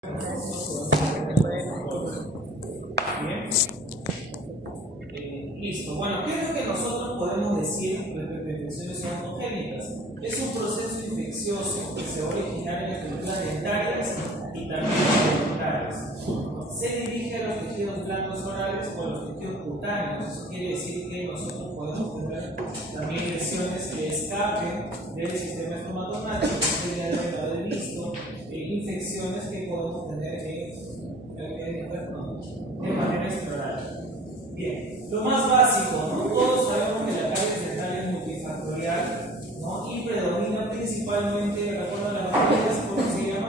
Bien. Listo. Bueno, ¿qué es lo que nosotros podemos decir respecto a infecciones zoonogénicas? Es un proceso infeccioso que se va a originar en estructuras dentarias y también dentales. Se dirige a los tejidos blandos orales o a los tejidos cutáneos. Eso quiere decir que nosotros podemos tener también lesiones que escapen del sistema estomatómago, que ya lo he visto, infecciones que podemos tener de manera explorar. Bien, lo más básico, ¿no? Todos sabemos que la caries dental es multifactorial, ¿no? Y predomina principalmente, de acuerdo a las bacterias, ¿cómo se llama?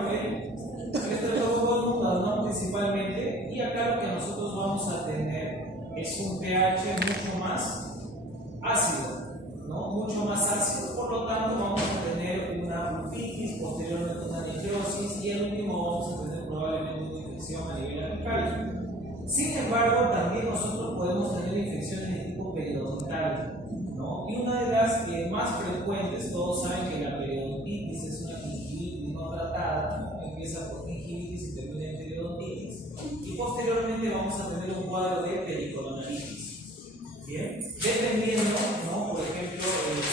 Estreptococcus, ¿no? Principalmente, y acá lo que nosotros vamos a tener es un pH mucho más ácido, ¿no? Mucho más ácido, por lo tanto vamos a tener una pulpitis, posteriormente una necrosis y al último vamos a tener probablemente una infección a nivel apical. Sin embargo, también nosotros podemos tener infecciones de tipo periodontal, ¿no? Y una de las más frecuentes, todos saben que la periodontitis es una gingivitis no tratada, ¿no? Empieza por gingivitis y termina en periodontitis, y posteriormente vamos a tener un cuadro de pericoronaritis. Bien, dependiendo, ¿no? Por ejemplo,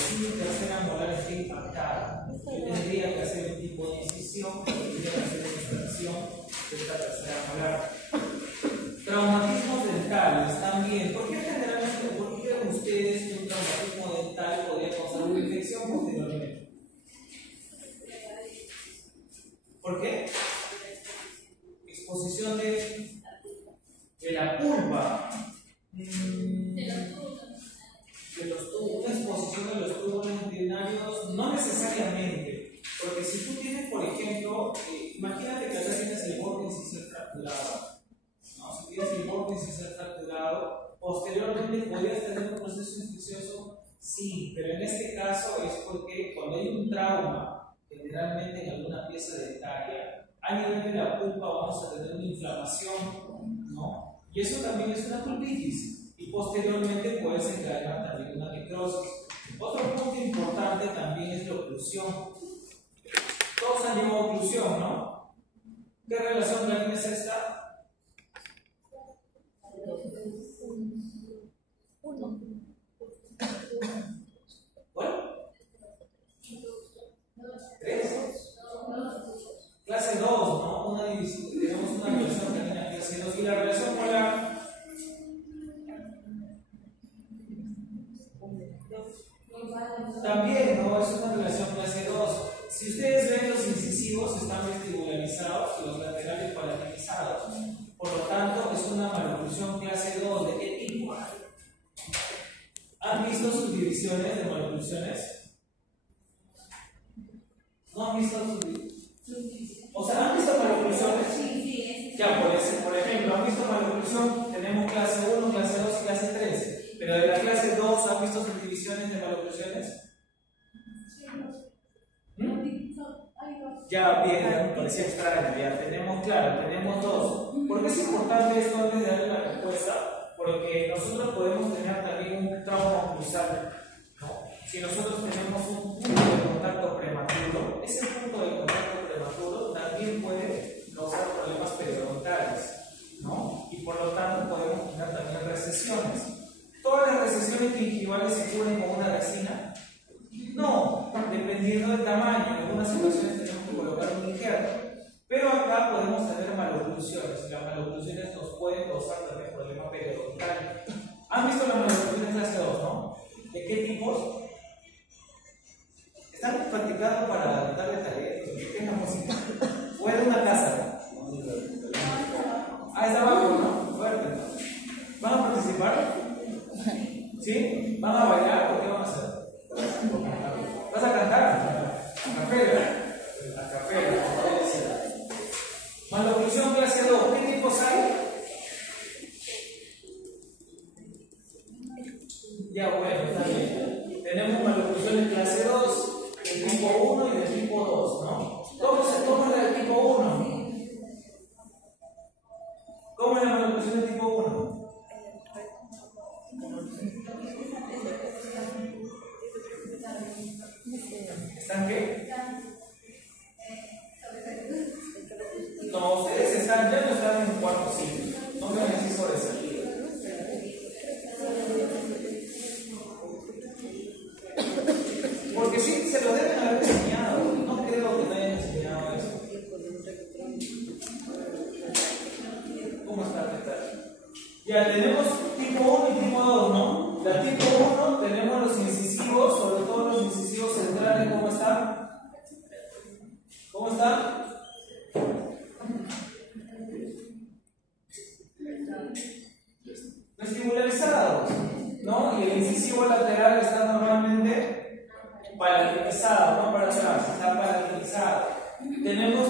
si mi tercera molar está impactada, yo tendría que hacer un tipo de incisión, tendría que hacer una extracción de esta tercera molar. Traumatismos dentales también. ¿Por qué generalmente, por qué creen ustedes que un traumatismo dental podría causar una infección posteriormente? ¿Por qué? Exposición de la pulpa. Una exposición de los túbulos dentinarios, no necesariamente, porque si tú tienes, por ejemplo, imagínate que acá tienes el borde incisal fracturado. ¿No? Si tienes el borde incisal fracturado, posteriormente podrías tener un proceso infeccioso, sí, pero en este caso es porque cuando hay un trauma, generalmente en alguna pieza dentaria, a nivel de la pulpa vamos a tener una inflamación, ¿no? Y eso también es una pulpitis, y posteriormente puede desencadenar también una necrosis. Otro punto importante también es la oclusión. Todos han llevado oclusión, ¿no? ¿Qué relación también es esta? ¿Cuál? 3. Clase 2, ¿no? Una división, tenemos una relación canina clase 2 y la relación molar. También, ¿no? Es una relación clase 2. Si ustedes ven, los incisivos están vestibularizados y los laterales palatinizados. Por lo tanto, es una maloclusión clase 2. ¿De qué tipo? ¿Han visto subdivisiones de maloclusiones? ¿No han visto subdivisiones? O sea, ¿han visto maloclusiones? Ya, por ejemplo, ¿han visto maloclusión? Tenemos clase 1, clase 2 y clase 3. Pero de la clase 2, ¿han visto subdivisiones de maloclusiones? Ya, bien, me parecía extraño, ya tenemos, claro, tenemos 2. ¿Por qué es importante esto antes de darle la respuesta? Porque nosotros podemos tener también un trauma oclusal, ¿no? Si nosotros tenemos un punto de contacto prematuro, ese punto de contacto prematuro también puede causar problemas periodontales, ¿no? Y por lo tanto podemos tener también recesiones. ¿Todas las recesiones gingivales se cubren con una resina? No, dependiendo del tamaño. En algunas situaciones tenemos que colocar un injerto. Pero acá podemos tener maloclusiones. Y las maloclusiones nos pueden causar también problemas periodontales. ¿Han visto las maloclusiones clase 2, no? ¿De qué tipos? ¿Están practicando para darle tareas? ¿Qué es la música? ¿O es de una casa? Ah, está abajo, ¿no? Fuerte, ¿no? ¿Van a participar? ¿Sí? ¿Van a bailar o qué van a hacer? ¿Vas a cantar? A capela. A capela. Maloclusión clase 2. ¿Qué tipos hay? Ya, bueno, está bien. Tenemos maloclusiones clase 2, del tipo 1 y del tipo 2, ¿no? ¿Cómo es la del tipo 1? ¿Cómo es la maloclusión del tipo 1? ¿Están qué? No sé. ya no están en cuarto ciclo, no me necesito de salida. Porque sí, se lo deben haber enseñado, no creo que no hayan enseñado eso. ¿Cómo está? ¿Qué tal? Ya tenemos tipo 1 y tipo 2, ¿no? La tipo 1 tenemos los incisivos, sobre todo los incisivos centrales, ¿cómo están? ¿Cómo están? Vestibularizados, ¿no? Y el incisivo lateral está normalmente palatalizado, no para atrás, está palatalizado. Tenemos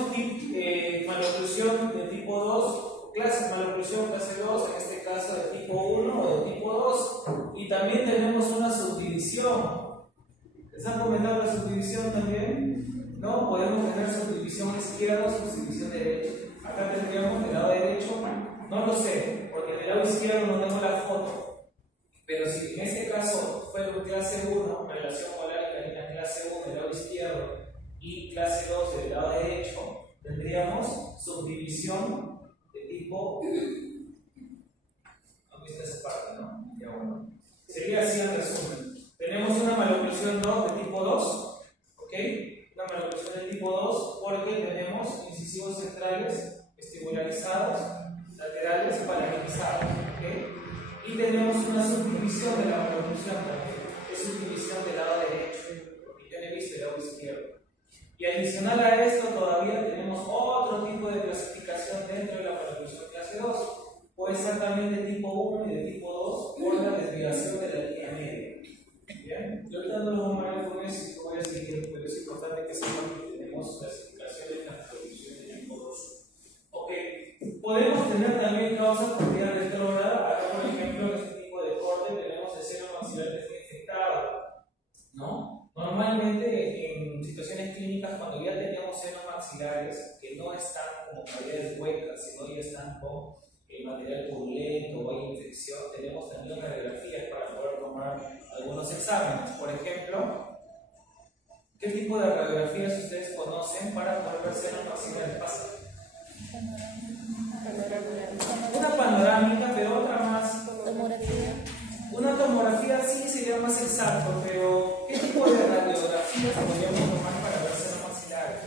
maloclusión de tipo 2, maloclusión clase 2, en este caso de tipo 1 o de tipo 2. Y también tenemos una subdivisión. ¿Les han comentado la subdivisión también? ¿No? Podemos tener subdivisión izquierda o subdivisión derecha. Acá tendríamos del lado derecho, no lo sé, porque del lado izquierdo no tengo la foto. Pero si en este caso fuera clase 1, relación polar y canina clase 1 del lado izquierdo y clase 2 del lado derecho, tendríamos subdivisión de tipo. ¿No viste esa parte, no? Ya bueno. Sería así en resumen. Tenemos una maloclusión 2 de tipo 2, ¿ok? Una maloclusión de tipo 2 porque tenemos incisivos centrales vestibularizados, laterales palatalizados, ¿ok? Y tenemos una subdivisión de la maloclusión también, es subdivisión del lado derecho, porque yo no he visto el lado izquierdo. Y adicional a esto todavía tenemos otro tipo de clasificación dentro de la maloclusión clase 2. Puede ser también de tipo 1 y de tipo 2 por la desviación de la línea media. Bien, yo ahorita no lo voy a ver con eso, voy a seguir, pero es importante que sepan que tenemos clasificaciones en la maloclusión de tipo 2. Ok, podemos tener también causas por vía retrógrada. Acá, por ejemplo, en este tipo de corte tenemos el seno maxilar que está infectado, ¿no? Normalmente en situaciones clínicas, cuando ya tenemos senos maxilares que no están como paredes huecas, sino ya están con el material purulento o hay infección, tenemos también radiografías para poder tomar algunos exámenes. Por ejemplo, ¿qué tipo de radiografías ustedes conocen para poder ver senos maxilares? Pasa. Una panorámica, pero otra más. Una tomografía sí sería más exacto, pero ¿qué tipo de radiografías podríamos tomar para ver senos maxilares?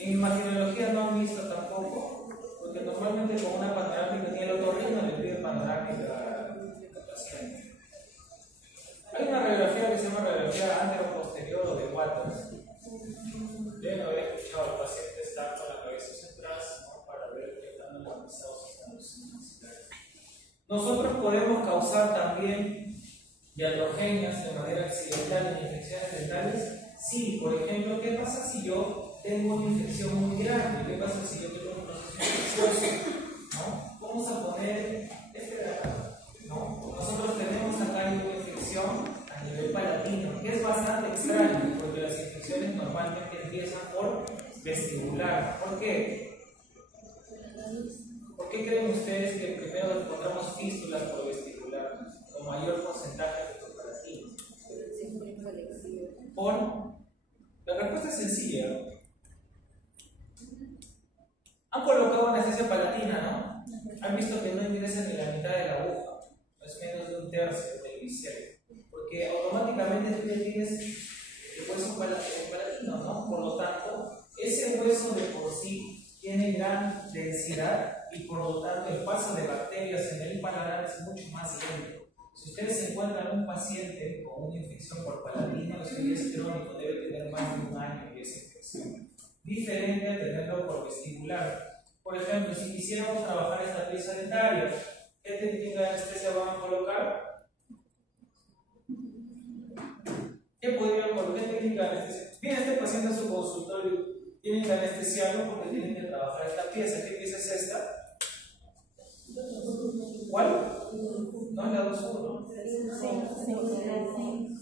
En imagenología no han visto tampoco, porque normalmente con una panorámica ni el otorrino le pide panorámica al paciente. Hay una radiografía que se llama radiografía antero-posterior o de Waters. Deben haber escuchado, el paciente está con la cabeza hacia atrás, ¿no? Para ver qué tan organizados están los senos maxilares. Nosotros podemos causar también iatrogenias de manera accidental en infecciones dentales. Sí, por ejemplo, ¿qué pasa si yo tengo una infección muy grande? ¿Qué pasa si yo tengo un proceso infeccioso? ¿No? Vamos a poner este de acá, ¿no? Nosotros tenemos acá una infección a nivel palatino, que es bastante extraño, porque las infecciones normalmente empiezan por vestibular. ¿Por qué? ¿Por qué creen ustedes que primero encontramos fístulas por vestibular con mayor porcentaje de los palatinos? ¿Por? La respuesta es sencilla. Han colocado anestesia palatina, ¿no? Han visto que no ingresa ni la mitad de la aguja, es menos de un tercio del bisel, porque automáticamente tú ya tienes el hueso palatino, ¿no? Por lo tanto, ese hueso de por sí tiene gran densidad y por lo tanto el paso de bacterias en el paladar es mucho más lento. Si ustedes encuentran un paciente con una infección por palatino, eso ya es crónico, debe tener más de un año de esa infección. Diferente a tenerlo por vestibular. Por ejemplo, si quisiéramos trabajar esta pieza dentaria, ¿qué técnica de anestesia van a colocar? ¿Qué podrían colocar? ¿Qué técnica de anestesia? Viene este paciente a su consultorio, tienen que anestesiarlo porque tienen que trabajar esta pieza. ¿Qué pieza es esta? ¿Cuál? No, la 2-1.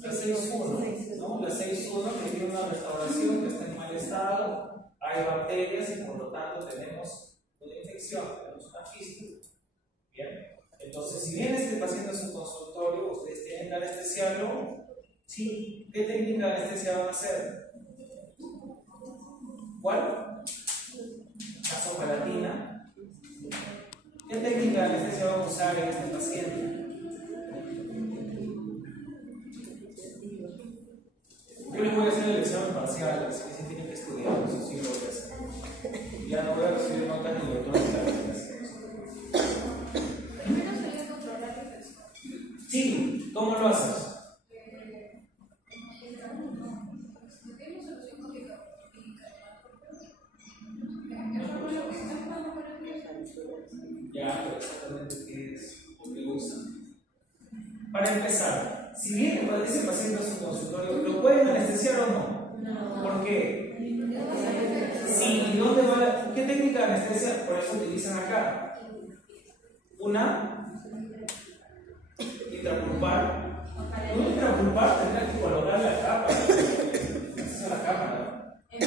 La 6-1, ¿no? La 6-1 que tiene una restauración que está en mal estado, hay bacterias y por lo tanto tenemos una infección, tenemos una fístula. Bien, entonces si viene este paciente a su consultorio, ustedes tienen que anestesiarlo. Sí, ¿qué técnica de anestesia van a hacer? ¿Cuál? Vasopalatina. ¿Qué técnica de anestesia vamos a usar en este paciente? Yo les voy a hacer el examen parcial, así que sí tienen que estudiar, eso sí lo voy a hacer. Ya no voy a recibir notas ni electrónicas. Sí, ¿cómo lo haces? Ya, pero exactamente qué es o qué usan. Para empezar, si bien ese paciente a su consultorio, ¿lo pueden anestesiar o no? No. ¿Por qué? Sí, ¿dónde va ¿qué técnica de anestesia por eso utilizan acá? Una intrapulpar. Un intrapulpar tendrá que colocar la capa. Esa es la capa, ¿no?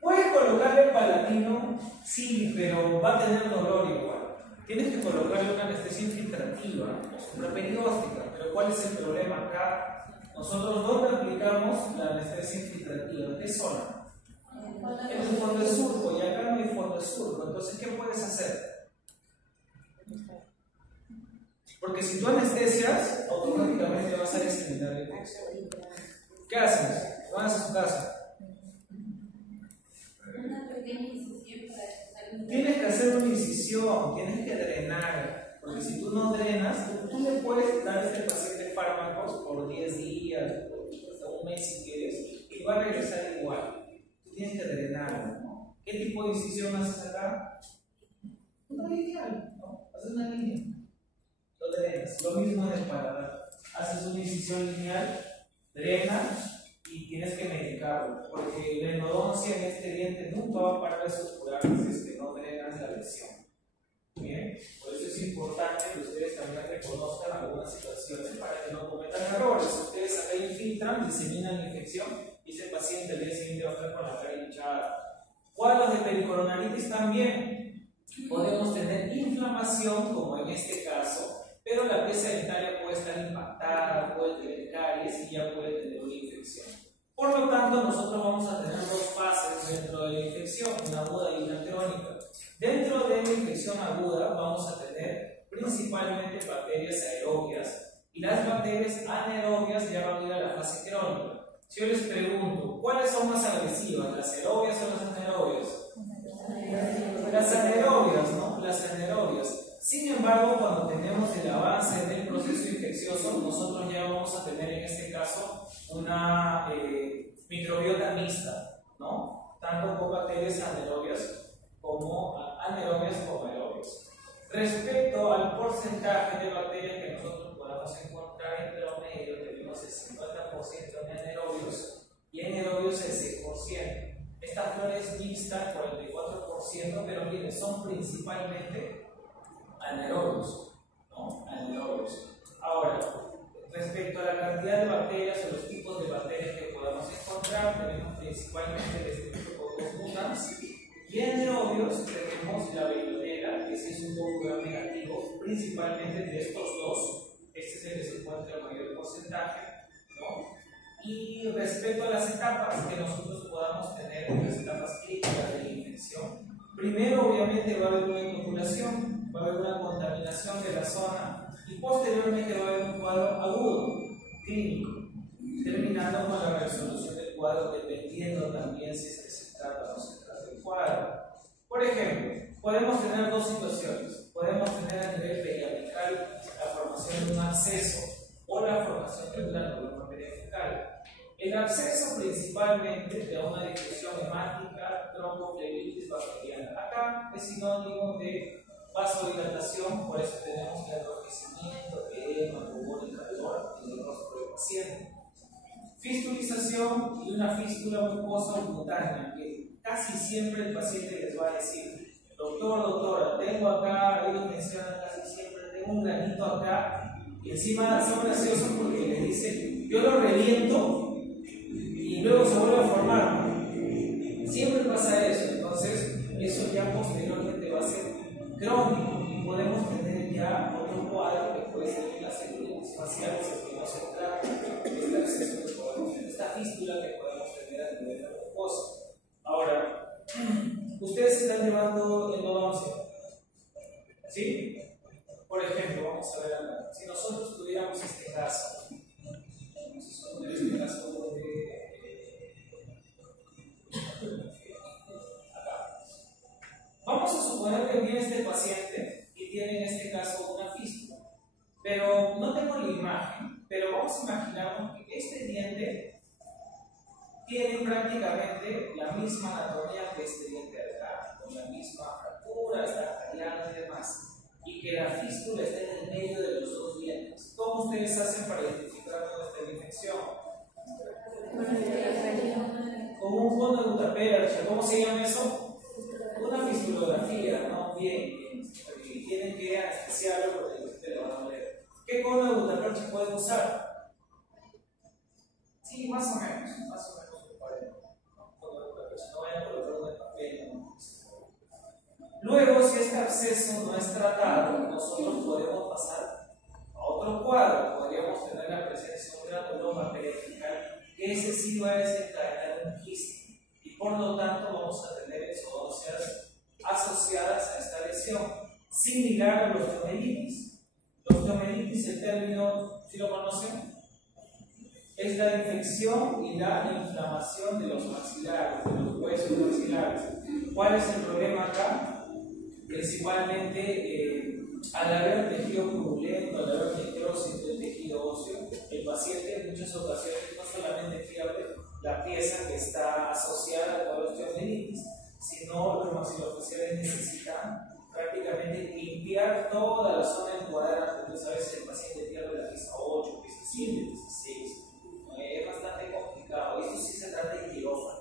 Puedes colocarle el palatino, sí, pero va a tener dolor igual. Tienes que colocarle una anestesia infiltrativa o supraperióstica. Pero ¿cuál es el problema acá? Nosotros, ¿dónde aplicamos la anestesia infiltrativa? ¿En qué zona? En el fondo de surco, y acá no hay fondo de surco. Entonces, ¿qué puedes hacer? Porque si tú anestesias, automáticamente vas a diseminar la infección. ¿Qué haces? Vas a su casa. Tienes que hacer una incisión, tienes que drenar. Porque si tú no drenas, tú le puedes dar a este paciente fármacos por 10 días, hasta un mes si quieres, y va a regresar igual. Tú tienes que drenarlo, ¿no? ¿Qué tipo de incisión haces acá? Una lineal, ¿no? Haces una línea. Lo drenas. Lo mismo en el paladar. Haces una incisión lineal, drenas y tienes que medicarlo. Porque la endodoncia en este diente nunca va a parar de suturar si es que no drenas la lesión. Bien, por eso es importante que ustedes también reconozcan algunas situaciones para que no cometan errores. Ustedes acá infiltran, diseminan la infección y ese paciente el día siguiente va a estar con la cara hinchada. Cuadros de pericoronaritis también. Podemos tener inflamación, como en este caso, pero la pieza dentaria puede estar impactada, puede tener caries y ya puede tener una infección. Por lo tanto, nosotros vamos a tener dos fases dentro de la infección, una aguda y una crónica. Dentro de la infección aguda vamos a tener principalmente bacterias aerobias y las bacterias anaerobias ya van a ir a la fase crónica. Si yo les pregunto, ¿cuáles son más agresivas, las aerobias o las anaerobias? Las anaerobias, ¿no? Las anaerobias. Sin embargo, cuando tenemos el avance del proceso infeccioso, nosotros ya vamos a tener en este caso una microbiota mixta, ¿no? Tanto con bacterias anaerobias como aerobias. Respecto al porcentaje de bacterias que nosotros podamos encontrar en promedio, tenemos el 50% de anaerobios y anaerobios el 6%. Esta flora es mixta, 44%, pero miren, son principalmente anaerobios, ¿no? Anaerobios. Ahora, respecto a la cantidad de bacterias o los tipos de bacterias que podamos encontrar, tenemos principalmente el Streptococcus mutans. Y anaerobios tenemos la Veillonella, que ese es un poco gram negativo, principalmente de estos dos. Este es el que se encuentra el mayor porcentaje, ¿no? Y respecto a las etapas que nosotros podamos tener en las etapas críticas de la infección, primero obviamente va a haber una inoculación, va a haber una contaminación de la zona y posteriormente va a haber un cuadro agudo, clínico, terminando con la resolución del cuadro dependiendo también si es que se trata o no se trata del cuadro. Por ejemplo, podemos tener dos situaciones. Podemos tener a nivel periapical la formación de un absceso o la formación de una columna periapical. El absceso principalmente de una difusión hemática, tromboflebitis bacteriana. Acá es sinónimo de vasodilatación, por eso tenemos el enrojecimiento, edema, rubor y calor en el rostro del paciente. Fistulización y una fístula mucosa cutánea, que casi siempre el paciente les va a decir: doctor, doctora, tengo acá, ellos mencionan casi siempre, tengo un granito acá, y encima son graciosos porque les dicen: yo lo reviento y luego se vuelve a formar. Siempre pasa eso, entonces eso ya posteriormente va a ser crónico y podemos tener ya otro cuadro que puede ser la celulitis facial, si no se trata esta fístula que podemos tener a nivel mucoso. ¿Sí? Por ejemplo, vamos a ver acá. Si nosotros tuviéramos este caso, vamos a suponer este caso de acá. Vamos a suponer que viene este paciente y tiene en este caso una fístula. Pero no tengo la imagen, pero vamos a imaginarnos que este diente tiene prácticamente la misma anatomía que este diente de acá, con la misma fractura, está tallado y demás, y que la fístula está en el medio de los dos dientes. ¿Cómo ustedes hacen para identificar dónde está la infección? Con un cono de gutapercha. ¿Cómo se llama eso? Una fistulografía, ¿no? Bien, bien. Tienen que anestesiarlo porque ustedes lo van a ver. ¿Qué cono de gutapercha pueden usar? Sí, más o menos. No vayan a colocar un papel, ¿no? Luego, si este absceso no es tratado, nosotros podemos pasar a otro cuadro. Podríamos tener la presencia de un granuloma periapical, que ese sí va a desencadenar un quiste, y por lo tanto vamos a tener exodoncias asociadas a esta lesión, similar a los osteomielitis. Los osteomielitis, el término, ¿sí lo conocen? Es la infección y la inflamación de los maxilares, de los huesos maxilares. ¿Cuál es el problema acá? Principalmente al haber tejido purulento, al haber necrosis del tejido óseo, el paciente en muchas ocasiones no solamente pierde la pieza que está asociada con la osteomielitis, sino los maxilofaciales necesitan prácticamente limpiar toda la zona encuadrada. Entonces a veces el paciente pierde la pieza 8, pieza 7, pieza 6. Es bastante complicado. Esto sí se trata de quirófano,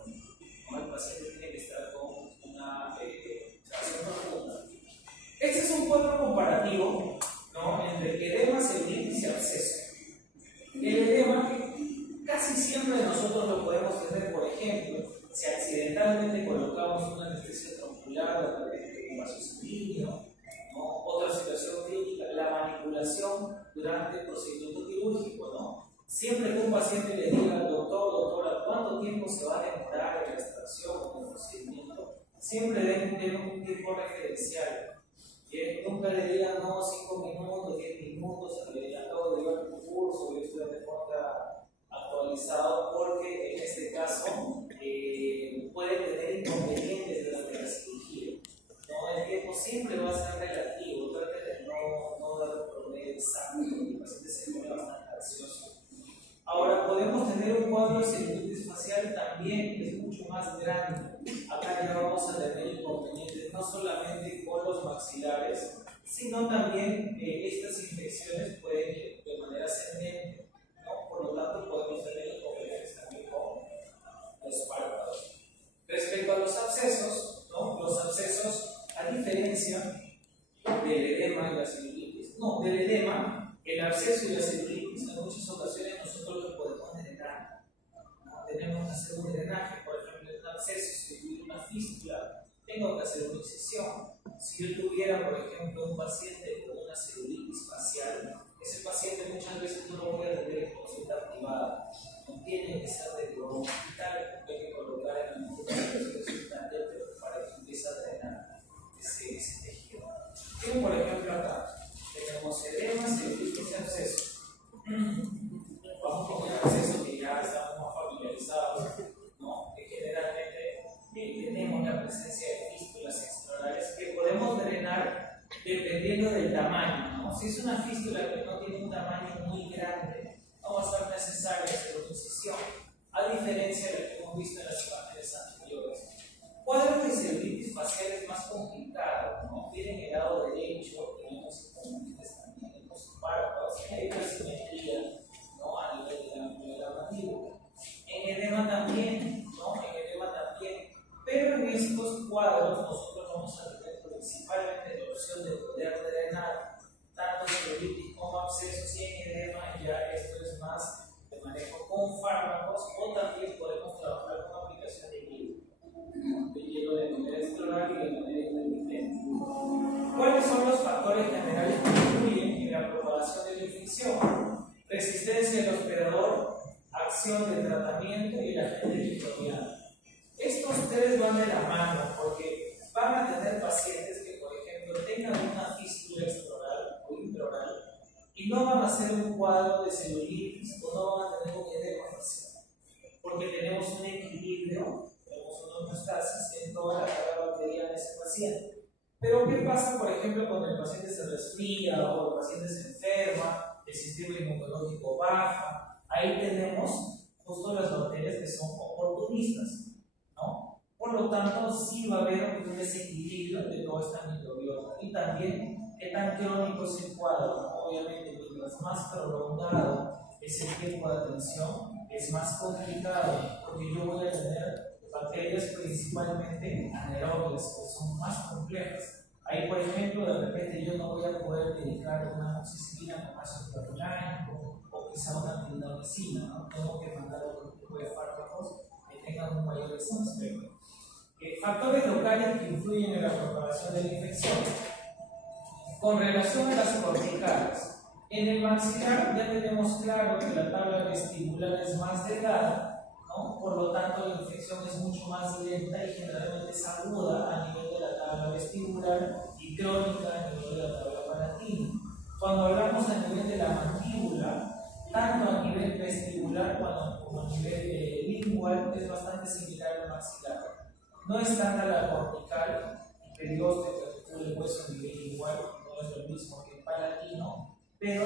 ¿no? El paciente tiene que estar con una extracción profunda. Este es un cuadro comparativo, ¿no?, entre edema, celulitis y absceso. El edema, que casi siempre nosotros lo podemos tener, por ejemplo, si accidentalmente colocamos una anestesia troncular o un vaso sanguíneo, ¿no? Otra situación clínica, la manipulación durante el procedimiento quirúrgico, ¿no? Siempre que un paciente le diga al doctor, doctora, ¿cuánto tiempo se va a demorar en la extracción o en el procedimiento? Siempre den un tiempo referencial. Nunca le digan, no, 5 minutos, 10 minutos, acabo de llevar un curso, y esto de forma actualizado, porque en este caso puede tener inconvenientes durante la cirugía. ¿No? El tiempo siempre va a ser relativo, trate de no dar un promedio exacto, porque el paciente se pone bastante ansioso. Ahora, podemos tener un cuadro de celulitis facial también, que es mucho más grande. Acá ya vamos a tener inconvenientes no solamente con los maxilares, sino también estas infecciones pueden ir de manera ascendente, ¿no? Por lo tanto, podemos tener inconvenientes también con los párpados. Respecto a los abscesos, ¿no? Los abscesos, a diferencia del edema y la celulitis, no, del edema, el absceso y la celulitis, en muchas ocasiones nosotros lo podemos drenar, ¿no? Tenemos que hacer un drenaje. Por ejemplo, en un absceso, si tuviera una fístula, tengo que hacer una incisión. Si yo tuviera, por ejemplo, un paciente con una celulitis facial, ese paciente muchas veces no lo voy a tener en consulta privada, no tiene que ser de un hospital, hay que colocar en la consulta para que empiece a drenar ese tejido. Tengo, por ejemplo, acá, tenemos edema, celulitis y absceso. Vamos con el absceso que ya estamos más familiarizados, ¿no? Que generalmente tenemos la presencia de fístulas extraorales que podemos drenar dependiendo del tamaño, ¿no? Si es una fístula que no tiene un tamaño muy grande, no va a ser necesaria hacer una incisión, a diferencia de lo que hemos visto en las imágenes anteriores. Cuadro de celulitis facial es más complicado, ¿no? Tienen el lado derecho, tenemos inconvenientes también en los párpados, hay una simetría, ¿no?, a nivel de la mandíbula. En edema también, ¿no? En edema también. Pero en estos cuadros nosotros vamos a tener principalmente la opción de poder drenar tanto celulitis como abscesos, y en edema ya esto es más de manejo con fármacos, o también podemos trabajar con aplicación de hielo de manera explorar y de manera intermitente. ¿Cuáles son los factores generales que influyen en la propagación de la infección? Resistencia del hospedador, acción del tratamiento y el agente microbiano. Estos tres van de la mano porque van a tener pacientes que, por ejemplo, tengan porque tenemos un equilibrio, tenemos una homeostasis en toda la carga bacteriana de ese paciente. Pero ¿qué pasa, por ejemplo, cuando el paciente se resfría o el paciente se enferma, el sistema inmunológico baja? Ahí tenemos justo las bacterias que son oportunistas, ¿no? Por lo tanto, sí va a haber un desequilibrio de toda esta microbiota. Y también, ¿qué tan crónico es el cuadro? ¿No? Obviamente, mientras más prolongado es el tiempo de atención, es más complicado, porque yo voy a tener bacterias principalmente anaerobias, que son más complejas. Ahí, por ejemplo, de repente yo no voy a poder dedicar una amoxicilina con ácido clorhilánico o quizá una clindamicina, ¿no? Tengo que mandar otro tipo de fármacos que tengan un mayor espectro. Factores locales que influyen en la propagación de la infección. Con relación a las corticales, en el maxilar ya tenemos claro que la tabla vestibular es más delgada, ¿no? Por lo tanto la infección es mucho más lenta y generalmente es aguda a nivel de la tabla vestibular y crónica a nivel de la tabla palatina. Cuando hablamos a nivel de la mandíbula, tanto a nivel vestibular como a nivel lingual, es bastante similar al maxilar. No es tanta la cortical y periósteo que recubre el hueso a nivel lingual, no es lo mismo que el palatino, pero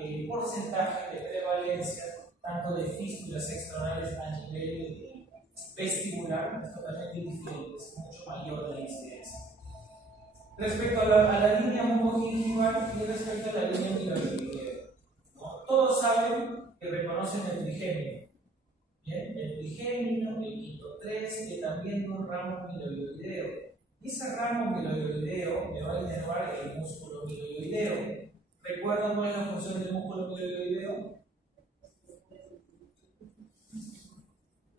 el porcentaje de prevalencia tanto de fístulas extraorales a nivel vestibular es totalmente diferente, es mucho mayor la incidencia. Respecto a la línea mucogingival y respecto a la línea miloidea, ¿no? Todos saben que reconocen el trigémino. ¿Bien? El trigémino, el quinto 3, que también de un ramo miloideo. Y ese ramo miloideo me va a inervar el músculo miloideo. ¿Recuerdan cuál es la función del músculo miloideo?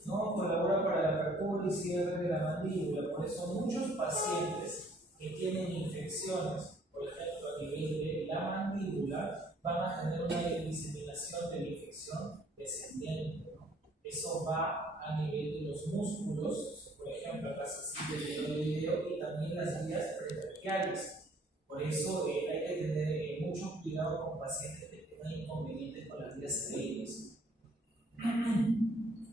¿No? Colabora para la apertura y cierre de la mandíbula. Por eso muchos pacientes que tienen infecciones, por ejemplo a nivel de la mandíbula, van a tener una diseminación de la infección descendiente, ¿no? Eso va a nivel de los músculos, por ejemplo acá se sigue el miloideo y también las vías pretraquiales. Por eso hay que tener mucho cuidado con pacientes que tengan inconvenientes con las vías aéreas.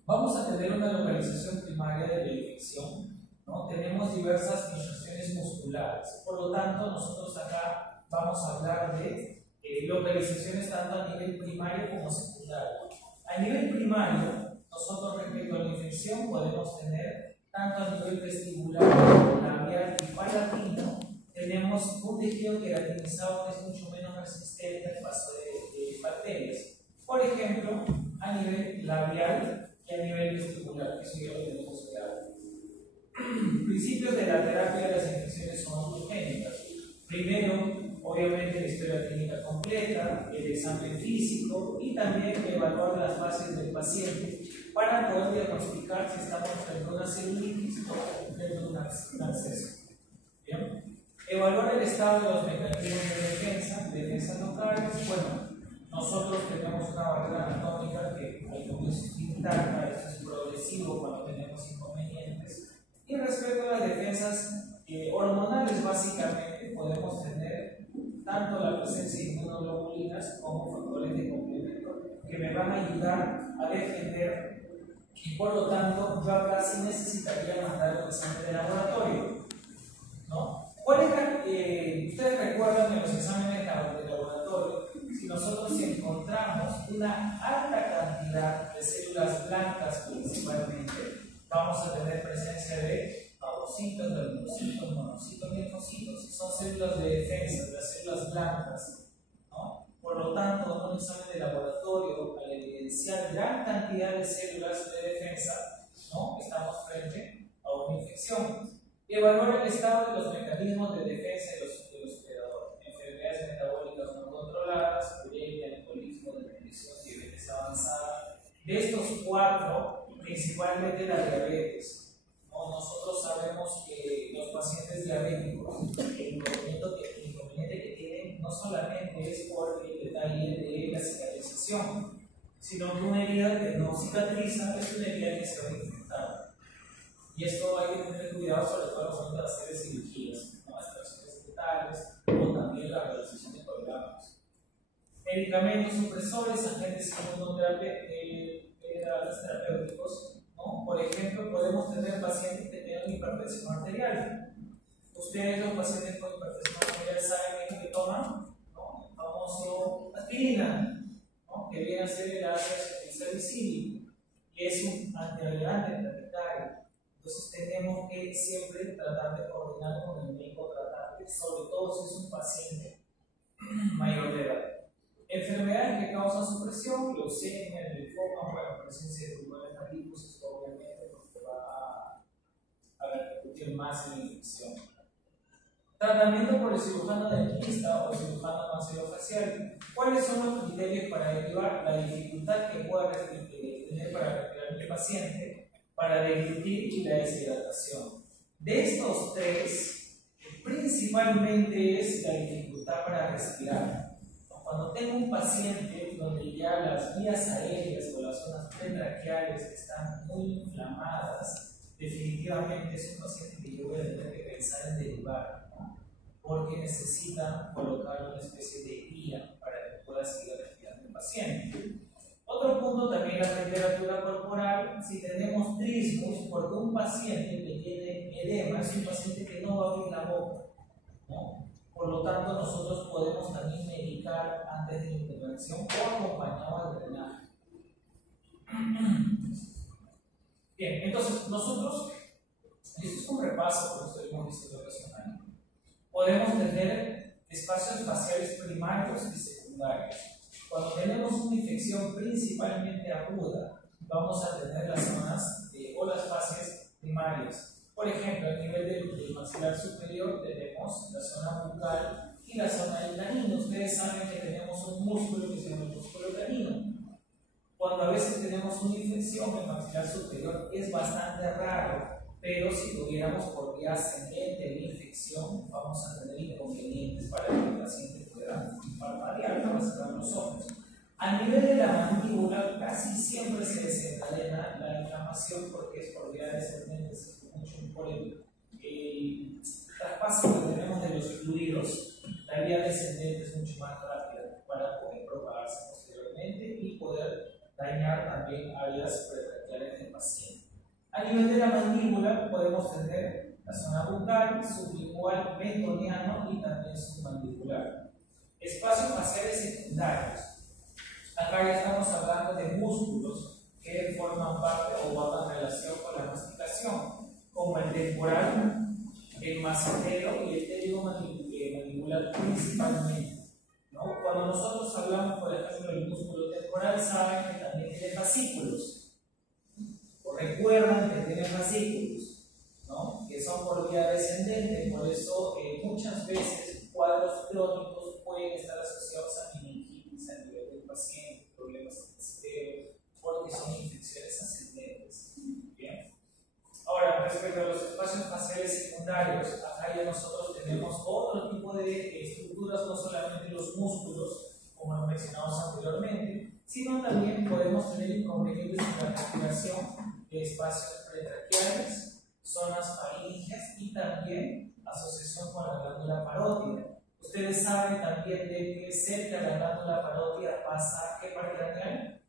Vamos a tener una localización primaria de la infección, ¿no? Tenemos diversas infecciones musculares, por lo tanto nosotros acá vamos a hablar de localizaciones tanto a nivel primario como secundario. A nivel primario, nosotros respecto a la infección podemos tener tanto a nivel vestibular, labial y palatino. Tenemos un tejido queratinizado que es mucho menos resistente al paso de bacterias. Por ejemplo, a nivel labial y a nivel vestibular, que eso ya lo tenemos claro. Principios de la terapia de las infecciones son autogénicas. Primero, obviamente, la historia clínica completa, el examen físico y también evaluar las fases del paciente para poder diagnosticar si estamos frente a una celulitis o frente a un absceso. ¿Bien? Evaluar el estado de los mecanismos de defensa locales. Bueno, nosotros tenemos una barrera anatómica que al comienzo es intacta, esto es progresivo cuando tenemos inconvenientes. Y respecto a las defensas hormonales, básicamente podemos tener tanto la presencia de inmunoglobulinas como factores de complemento que me van a ayudar a defender, y por lo tanto yo acá sí necesitaría mandar un examen de laboratorio, ¿no? Ustedes recuerdan en los exámenes de laboratorio, si nosotros encontramos una alta cantidad de células blancas principalmente, vamos a tener presencia de fagocitos, granulocitos, monocitos, linfocitos, son células de defensa, las células blancas, ¿no? Por lo tanto, en un examen de laboratorio, al evidenciar gran cantidad de células de defensa, ¿no? Estamos frente a una infección. Evaluar el estado de los mecanismos de defensa de los hospedadores, enfermedades metabólicas no controladas, bulimia, alcoholismo, desnutrición, diabetes avanzada. De estos cuatro, principalmente la diabetes, ¿no? Nosotros sabemos que los pacientes diabéticos, el inconveniente que tienen no solamente es por el detalle de la cicatrización, sino que una herida que no cicatriza es una herida que se va a infectar. Y esto hay que tener cuidado, sobre todo al momento de hacer cirugías, ¿no? Extracciones dentales o también la realización de programas. Medicamentos supresores, agentes terapéuticos Ustedes, los pacientes con hipertensión arterial, saben qué es lo que toman, ¿no? El famoso aspirina, ¿no? Que viene a ser el ácido salicílico, y es un antiagregante planetario. Entonces tenemos que siempre tratar de coordinar con el médico tratante, sobre todo si es un paciente mayor de edad. Enfermedades que causan supresión, leucemia, linfoma, bueno, presencia de tumores malignos, esto obviamente porque va a repercutir más en la infección. Tratamiento por el cirujano dentista o el cirujano maxilofacial. ¿Cuáles son los criterios para derivar la dificultad que pueda tener para respirar el paciente, para deglutir y la deshidratación? De estos tres, principalmente es la dificultad para respirar. Cuando tengo un paciente donde ya las vías aéreas o las zonas pretraqueales están muy inflamadas, definitivamente es un paciente que yo voy a tener que pensar en derivar, ¿no? Porque necesita colocar una especie de guía para que pueda seguir respirando el paciente. Otro punto también la temperatura corporal. Si tenemos trismus, porque un paciente que tiene edema es un paciente que no va a abrir la boca, ¿no? Por lo tanto, nosotros podemos también medicar antes de la intervención o acompañado al drenaje. Bien, entonces nosotros, y esto es un repaso que estuvimos diciendo personalmente, podemos tener espacios faciales primarios y secundarios. Cuando tenemos una infección principalmente aguda, vamos a tener las zonas o las fases primarias. Por ejemplo, a nivel del maxilar superior tenemos la zona bucal y la zona del canino. Ustedes saben que tenemos un músculo que se llama el músculo canino. Cuando a veces tenemos una infección en el maxilar superior es bastante raro, pero si tuviéramos por vía ascendente la infección, vamos a tener inconvenientes para que el paciente pueda parpadear para cerrar los ojos. A nivel de la mandíbula, casi siempre se desencadena la inflamación porque es por vía descendente, mucho por el traspaso que tenemos de los fluidos. La vía descendente es mucho más rápida para poder propagarse posteriormente y poder dañar también áreas pretraqueales del paciente. A nivel de la mandíbula podemos tener la zona bucal, sublingual, mentoniano y también submandibular. Espacios faciales secundarios. Acá ya estamos hablando de músculos que forman parte o guardan relación con la masticación, como el temporal, el macetero y el pterigomandibular principalmente, ¿no? Cuando nosotros hablamos, por ejemplo, del músculo temporal, saben que también tiene fascículos. O recuerdan que tiene fascículos, ¿no? Que son por vía descendente, por eso muchas veces cuadros crónicos pueden estar asociados a meningitis a nivel del paciente, problemas intestinales, porque son infecciones ascendentes. Bien. Ahora, respecto a los espacios faciales secundarios, acá ya nosotros tenemos otro tipo de estructuras, no solamente los músculos, como lo mencionamos anteriormente, sino también podemos tener inconvenientes en la respiración de espacios pretraqueales, zonas faríngeas y también asociación con la glándula parótida. Ustedes saben también de que cerca de la glándula parótida pasa, ¿qué parte craneal?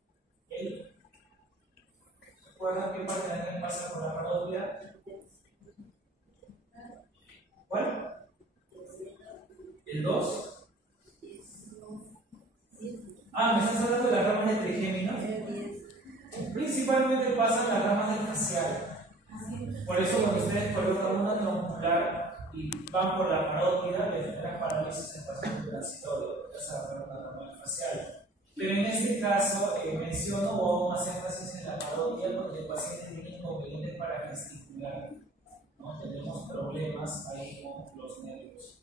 ¿Recuerdan qué parte craneal pasa por la parótida? ¿Cuál? ¿El 2? Ah, ¿me estás hablando de las ramas del trigémino? Principalmente pasan las ramas del facial. Por eso cuando ustedes colocan una troncular y van por la parótida, le generan parálisis espacio-transitorio, esa rama facial. Pero en este caso menciono o hago más énfasis en la parótida porque el paciente tiene inconvenientes para gesticular, ¿no? Tenemos problemas ahí con los nervios.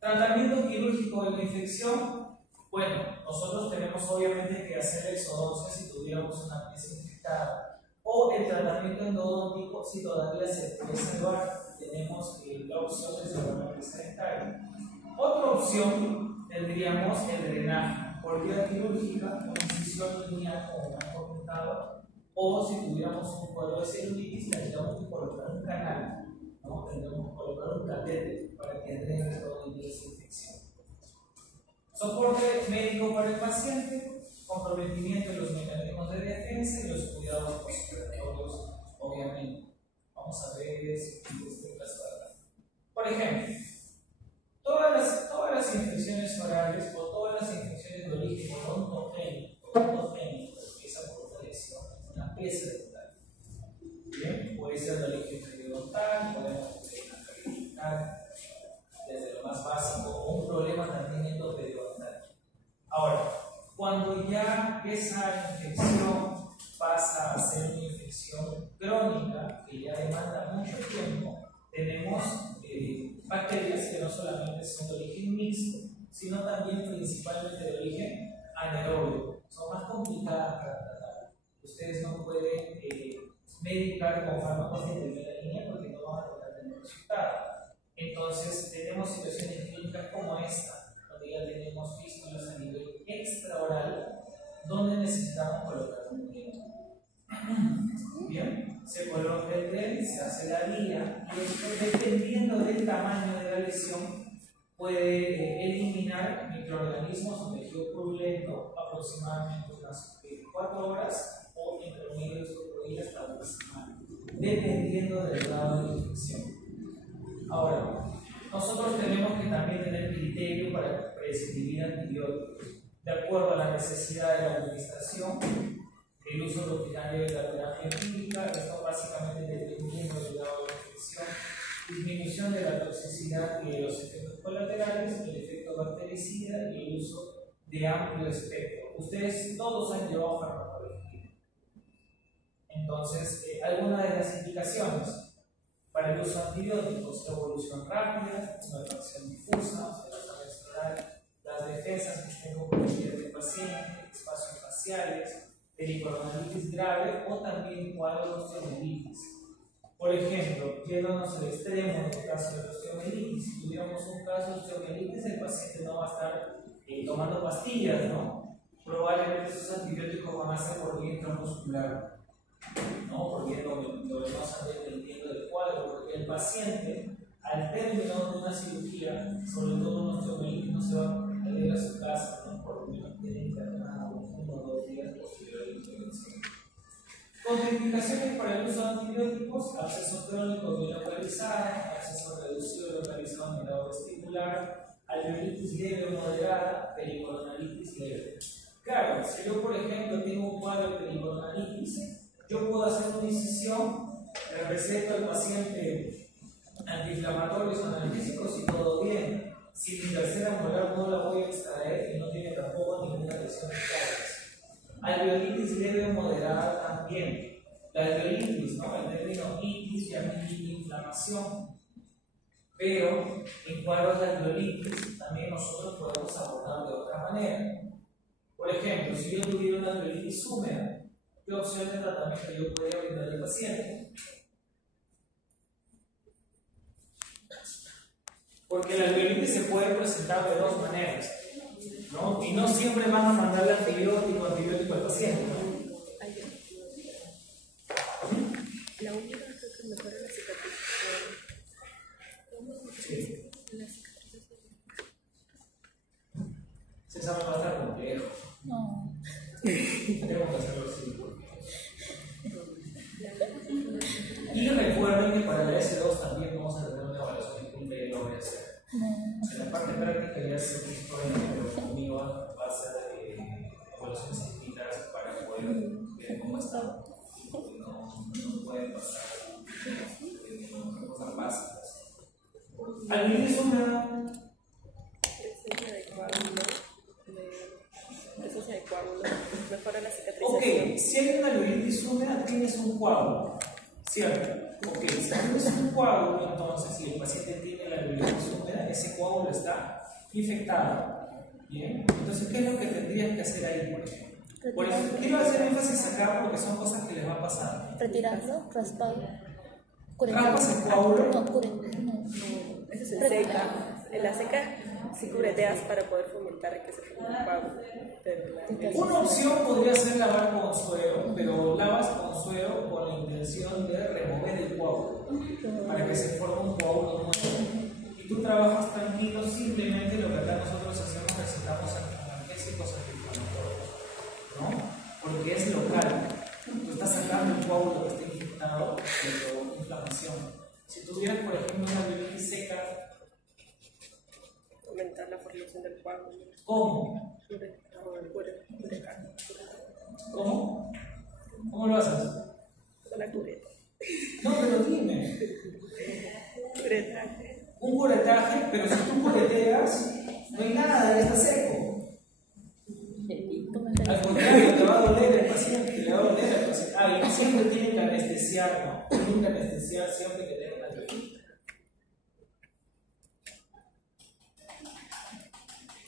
Tratamiento quirúrgico de la infección. Bueno, nosotros tenemos obviamente que hacer exodoncia si tuviéramos una pieza infectada, o el tratamiento endodóntico si todavía se puede salvar. Tenemos la opción de salvar la pieza dental. Otra opción tendríamos el drenaje por vía quirúrgica, con incisión lineal, como me han comentado, o si tuviéramos un cuadro de celulitis, tendríamos que colocar un canal, ¿no? Tendríamos que colocar un catéter para que drene toda esa infección. Soporte médico para el paciente, comprometimiento de los mecanismos de defensa y los cuidados postoperatorios, obviamente. Vamos a ver este caso de acá. Por ejemplo, cirugía que ya demanda mucho tiempo, tenemos bacterias que no solamente son de origen mixto, sino también principalmente de origen anaerobio. Son más complicadas para tratar. Ustedes no pueden medicar con fármacos de primera línea porque no van a tener resultado. Entonces, tenemos situaciones clínicas como esta, donde ya tenemos fístulas a nivel extraoral, donde necesitamos colocar un tren. Bien, se coloca el tren, se hace la vía, y esto, dependiendo del tamaño de la lesión, puede eliminar microorganismos o tejido purulento aproximadamente unas 4 horas o en promedio esto puede ir hasta una semana, dependiendo del grado de infección. Ahora, nosotros tenemos que también tener criterio para prescribir antibióticos, de acuerdo a la necesidad de la administración, el uso rutinario de la terapia química, esto básicamente dependiendo del grado de infección, disminución de la toxicidad y de los efectos colaterales, el efecto bactericida y el uso de amplio espectro. Ustedes todos han llevado farmacología. Entonces, algunas de las indicaciones para el uso de antibióticos: evolución rápida, no acción difusa, o sea, la explorar las defensas que estén comprometidas del paciente, espacios faciales, pericoronitis grave o también cuadros de osteomielitis. Por ejemplo, yéndonos al extremo en el caso de la osteomielitis, si tuviéramos un caso de osteomielitis, el paciente no va a estar tomando pastillas, ¿no? Probablemente esos antibióticos van a ser por vía intramuscular, ¿no? Por vía endovenosa, dependiendo del cuadro, porque el paciente, al término de una cirugía, sobre todo un osteomielitis, no se va a ir a su casa, ¿no? Por lo menos tiene internado 1 o 2 días posterior a la intervención. Contraindicaciones para el uso de antibióticos: absceso crónico bien localizado, absceso reducido localizado en el lado vestibular, alveolitis leve o moderada, pericoronaritis leve. Claro, si yo por ejemplo tengo un cuadro de pericoronaritis, yo puedo hacer una incisión, le receto al paciente antiinflamatorios o analgésicos y todo bien. Si mi tercera molar no la voy a extraer y no tiene tampoco ninguna lesión de caries. Alveolitis leve o moderada también. La alveolitis, ¿no? El término itis ya me indica inflamación. Pero en cuadros de alveolitis también nosotros podemos abordar de otra manera. Por ejemplo, si yo tuviera una alveolitis húmeda, ¿qué opción de tratamiento yo podría brindar al paciente? Porque la alveolitis se puede presentar de dos maneras, ¿no? Y no siempre van a mandarle antibiótico al paciente, ¿no? La única que mejora la cicatrización. Sí. La cicatrización. Se sabe, va a estar complejo. No. Tenemos que hacerlo así. Y recuerden que para el S2 también vamos a tener una evaluación de punta y lo voy a hacer. En la parte práctica ya se hizo, pero conmigo va a ser evaluaciones escritas para poder ver cómo está. No pueden pasar cosas básicas. ¿Alveolitis húmeda? Presencia de coágulo mejora la cicatrización. Ok, si hay una alveolitis húmeda, tienes un coágulo, ¿cierto? Ok, si tienes un coágulo, entonces si el paciente tiene la alveolitis húmeda, ese coágulo está infectado. Bien, entonces, ¿qué es lo que tendrías que hacer ahí, por ejemplo? Por ejemplo, quiero hacer énfasis acá porque son cosas que les va a pasar. Retirarlo, raspado. ¿Raspas el coágulo? No, no. Eso es en seca. En la seca sí cureteas para poder fomentar que se forme un coágulo. Una opción podría ser lavar con suero, pero lavas con suero con la intención de remover el coágulo para que se forme un coágulo nuevo. Y tú trabajas tranquilo, simplemente lo que acá nosotros hacemos, recetamos analgésicos antiinflamatorios, ¿no? Porque es local. Tú estás sacando el coágulo que está infectado, pero inflamación. Si tuvieras, por ejemplo, una alveolitis seca, aumentar la formación del coágulo. ¿cómo? ¿Cómo? ¿Cómo lo haces? Con la cureta. No, pero dime. Curetaje. Un curetaje, pero si tú cureteas, no hay nada, ya está seco. Al contrario, te va a doler el paciente, le va a doler al paciente. Ah, y no siempre tienen que anestesiar, ¿no? tener que anestesiar siempre que tenga una alveolitis.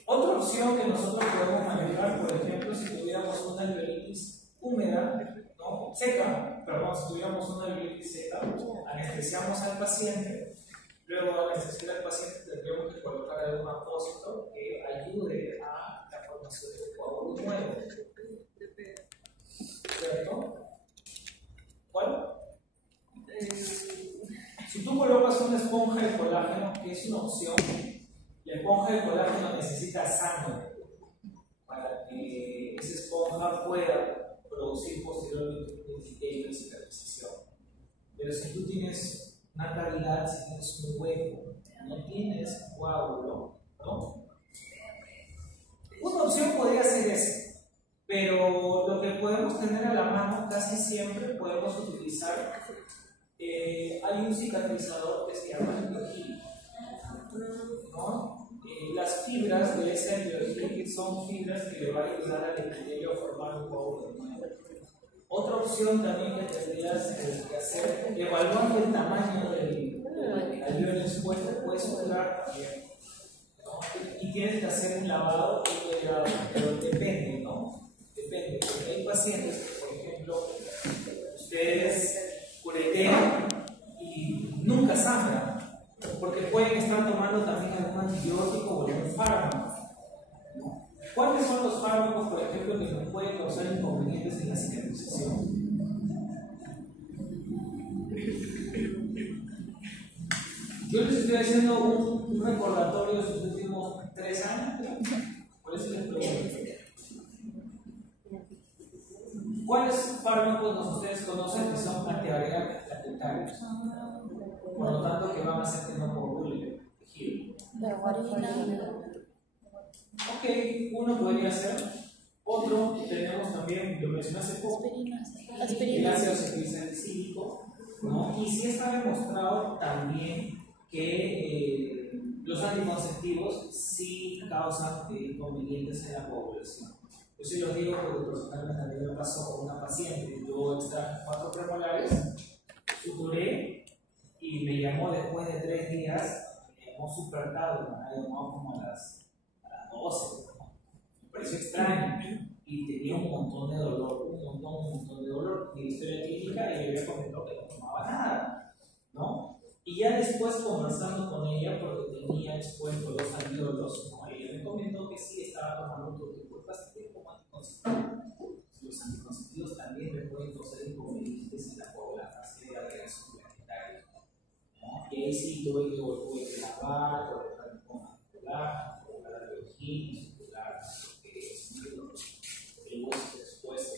Otra opción que nosotros podemos manejar, por ejemplo, si tuviéramos una alveolitis húmeda, ¿no? Seca, perdón, si tuviéramos una alveolitis seca, anestesiamos al paciente, luego de anestesiar al paciente tendríamos que colocar algún apósito que ayude a la formación de un coágulo nuevo. ¿Cierto? ¿Cuál? Si tú colocas una esponja de colágeno, que es una opción, la esponja de colágeno necesita sangre para que esa esponja pueda producir posteriormente un epitelio de cicatrización. Pero si tú tienes una cavidad, si tienes un hueco, no tienes coágulo, ¿no? Una opción podría ser esa, pero lo que podemos tener a la mano casi siempre podemos utilizar, hay un cicatrizador que se llama angiogel, ¿no? Las fibras de ese angiogel son fibras que le van a ayudar al epitelio a formar un coágulo nuevo. Otra opción también que tendrías que hacer, evaluando el tamaño del alveolo expuesto, puedes operar también, ¿no? Y tienes que hacer un lavado pero depende, ¿no? Depende, porque hay pacientes que, por ejemplo, ustedes curetean y nunca sangran, porque pueden estar tomando también algún antibiótico o algún fármaco. ¿Cuáles son los fármacos, por ejemplo, que nos pueden causar inconvenientes en la cicatrización? Yo les estoy haciendo un recordatorio de sus últimos 3 años, por eso les pregunto. ¿Cuáles fármacos ustedes conocen que son antiagregantes plaquetarios? Por lo tanto, que van a hacer que no coagule el tejido. Ok, uno podría ser. Otro, tenemos también, lo mencioné hace poco, el ácido salicílico, ¿no? Y sí está demostrado también que los anticonceptivos sí causan inconvenientes en la población. Yo sí lo digo porque personalmente a mí me pasó con una paciente. Yo extraje 4 premolares, suturé y me llamó después de 3 días, me llamó súper tarde, me llamó como a las 12, ¿no? Me pareció extraño y tenía un montón de dolor, un montón de dolor. Y la historia clínica y le había comentado que no tomaba nada, ¿no? Y ya después conversando con ella, porque tenía expuesto los alveolos, ¿no? Ella me comentó que sí estaba tomando otro tipo de pastillas como anticonceptivos. Los anticonceptivos también me pueden causar inconvenientes en la fase de agregación planetaria, ¿no? Y ahí sí tuve que lavar, colocar con anticolar, colocar alveolín, colocar el hueso expuesto.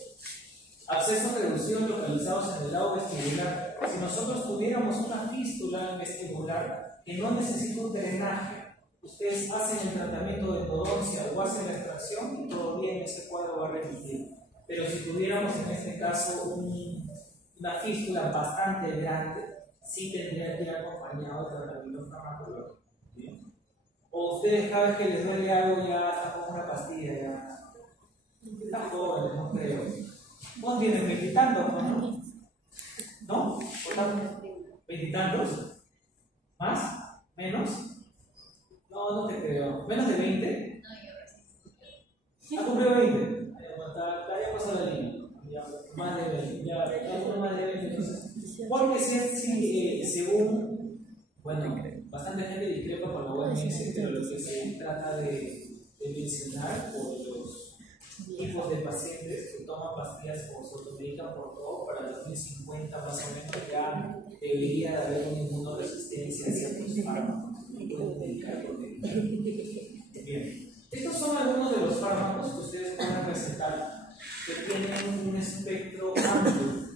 Acceso a reducción localizados en el lado vestibular. Si nosotros tuviéramos una fístula vestibular que no necesita un drenaje, ustedes hacen el tratamiento de endodoncia o hacen la extracción y todo bien, ese cuadro va a remitir. Pero si tuviéramos en este caso una fístula bastante grande, sí tendría que ir acompañado de tratamiento farmacológico. ¿Bien? O ustedes cada vez que les duele algo ya hasta con una pastilla, ya están jóvenes, no creo. ¿Vos tienes 20 y tantos, no? ¿No? ¿20 y tantos? ¿Más? ¿Menos? No, no te creo. ¿Menos de 20? ¿Ha cumplido 20? Ya pasó la línea. Ya, más de 20. Ya más de 20. Entonces, porque si según, bueno, bastante gente discrepa con la OMS, pero lo que se trata de mencionar por los tipos de pacientes que toman pastillas o se automedican por todo, para el 2050 más o menos ya debería de haber una inmunoresistencia a ciertos fármacos que pueden medicar por medicamento. Bien, estos son algunos de los fármacos que ustedes pueden recetar que tienen un espectro amplio,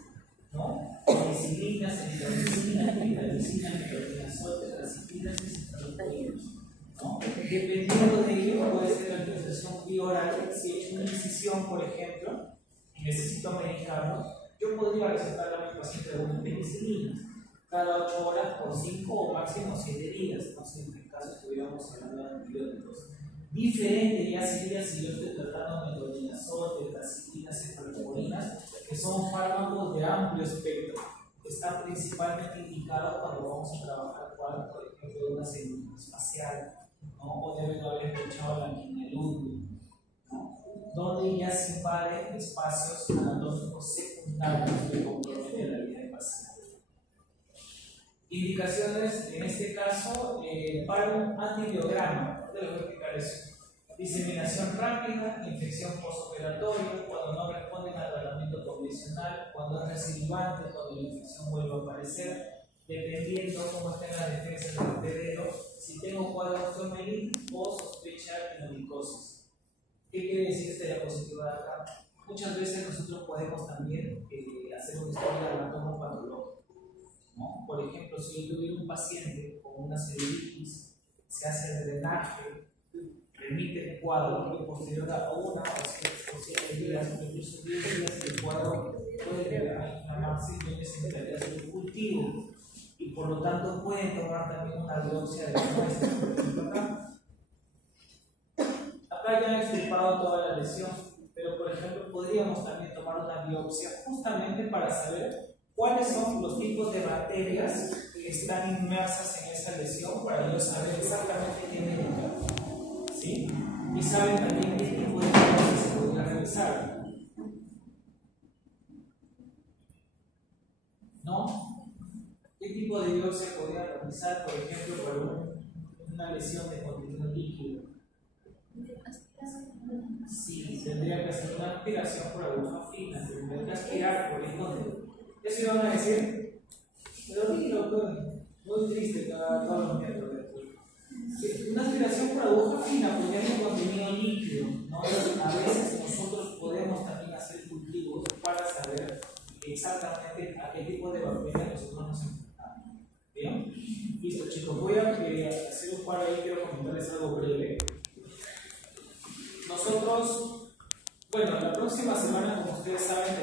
¿no? Penicilinas, eritromicina, metronidazol, tetracyclinas y citralopolinas, ¿no? Dependiendo de ello, puede ser la administración bioral. Si he hecho una incisión, por ejemplo, y necesito medicarlo, yo podría recetarle a mi paciente alguna penicilina cada 8 horas por 5 o máximo 7 días, no sé en qué caso estuviéramos hablando de antibióticos. Diferente ya sería si yo estoy tratando metronidazol, tetracyclinas, cefalosporinas, que son fármacos de amplio espectro, está principalmente indicado cuando vamos a trabajar con, por ejemplo, una celulitis facial, ¿no? O deben haber escuchado la angina de Ludwig, ¿no? Donde ya se invaden espacios anatómicos secundarios que comprometen la vida del paciente. Indicaciones, en este caso, para un antibiograma, les voy a explicar eso. Diseminación rápida, infección postoperatoria, cuando no responden al tratamiento convencional, cuando es recidivante, cuando la infección vuelve a aparecer, dependiendo cómo estén las defensas del hospedero, si tengo cuadro femenil o sospecha de pneumonicosis. ¿Qué quiere decir esta diapositiva de acá? Muchas veces nosotros podemos también hacer un estudio de anatomo patológico, ¿no? Por ejemplo, si yo tuviera un paciente con una celulitis, se hace el drenaje, remite el cuadro y posterior a una o 7 días, incluso 10 días, el cuadro puede inflamarse y necesitaría hacer un cultivo y por lo tanto pueden tomar también una biopsia de la muestra, por ejemplo acá. Acá ya han extirpado toda la lesión, pero por ejemplo podríamos también tomar una biopsia justamente para saber cuáles son los tipos de bacterias que están inmersas en esa lesión para yo saber exactamente qué medicar. ¿Sí? Y saben también qué tipo de biopsia se podría realizar. ¿No? ¿Qué tipo de biopsia podría realizar, por ejemplo, para una lesión de contenido líquido? Sí, tendría que hacer una aspiración por aguja fina, tendría que aspirar por el. Eso iban a decir, pero dilo, muy triste todos los miembros. Una aspiración por aguja fina, porque hay un contenido líquido, ¿no? A veces nosotros podemos también hacer cultivos para saber exactamente a qué tipo de bacterias nosotros nos enfrentamos. ¿Bien? Listo, chicos, voy a hacer un paro ahí, quiero comentarles algo breve. Nosotros, bueno, la próxima semana, como ustedes saben,